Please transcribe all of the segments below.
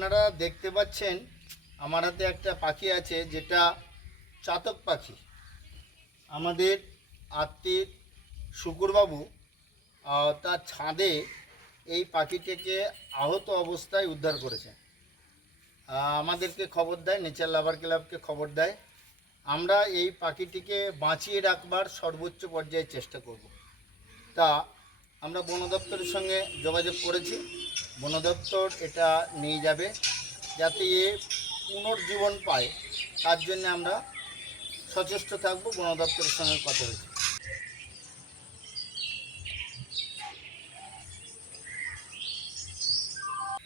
আপনারা দেখতে পাচ্ছেন আমার হাতে একটা পাখি আছে, যেটা চাতক পাখি। আমাদের আত্মীয় শুকুরবাবু তার ছাদে এই পাখিটিকে আহত অবস্থায় উদ্ধার করেছে। আমাদেরকে খবর দেয়, নেচার লাভার ক্লাবকে খবর দেয়। আমরা এই পাখিটিকে বাঁচিয়ে রাখবার সর্বোচ্চ পর্যায়ে চেষ্টা করব। তা আমরা বন দপ্তরের সঙ্গে যোগাযোগ করেছি। বন দপ্তর এটা নিয়ে যাবে, যাতে এ পুনর্জীবন পায়, তার জন্য আমরা সচেষ্ট থাকব। বন দপ্তরের সঙ্গে কথা হয়েছে।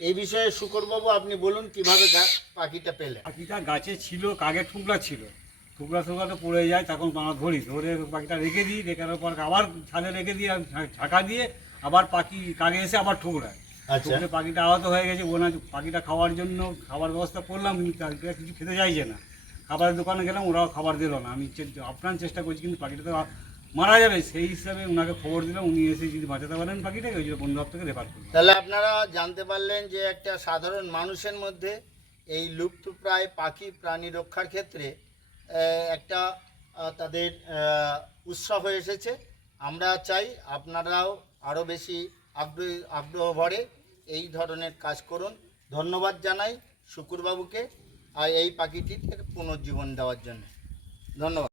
এই বিষয়ে শুকরবাবু আপনি বলুন কিভাবে পাখিটা পেলেন। পাখিটা গাছে ছিল, কাগের ঠুকরা ছিল, ঠুকরা তো পড়ে যায়, তখন আমরা ধরে পাখিটা রেখে দিই, রেখানোর পর আবার ছাদে রেখে দিই, ঢাকা দিয়ে আবার পাখি কাগে এসে আবার ঠুকরায়। আচ্ছা, পাখিটা আহত হয়ে গেছে, বোনা পাখিটা খাওয়ার জন্য খাবার ব্যবস্থা করলাম, কিন্তু পাখিটা কিছু খেতে চাইছে না। খাবারের দোকানে গেলাম, ওরাও খাবার দিল না। আমি আপ্রাণ চেষ্টা করছি, কিন্তু পাখিটা তো মারা যাবে, সেই হিসাবে ওনাকে খবর দিলাম। উনি এসে যদি বাঁচাতে পারেন পাখিটাকে, ওই জন্য বন দপ্তরকে রেফার করলাম। তাহলে আপনারা জানতে পারলেন যে একটা সাধারণ মানুষের মধ্যে এই লুপ্তপ্রায় পাখি প্রাণী রক্ষার ক্ষেত্রে একটা তাদের উৎসাহ এসেছে। আমরা চাই আপনারাও আরও বেশি আগ্রহ ভরে এই ধরনের কাজ করুন। ধন্যবাদ জানাই শুকুরবাবুকে আর এই পাখিটিকে পুনর্জীবন দেওয়ার জন্য। ধন্যবাদ।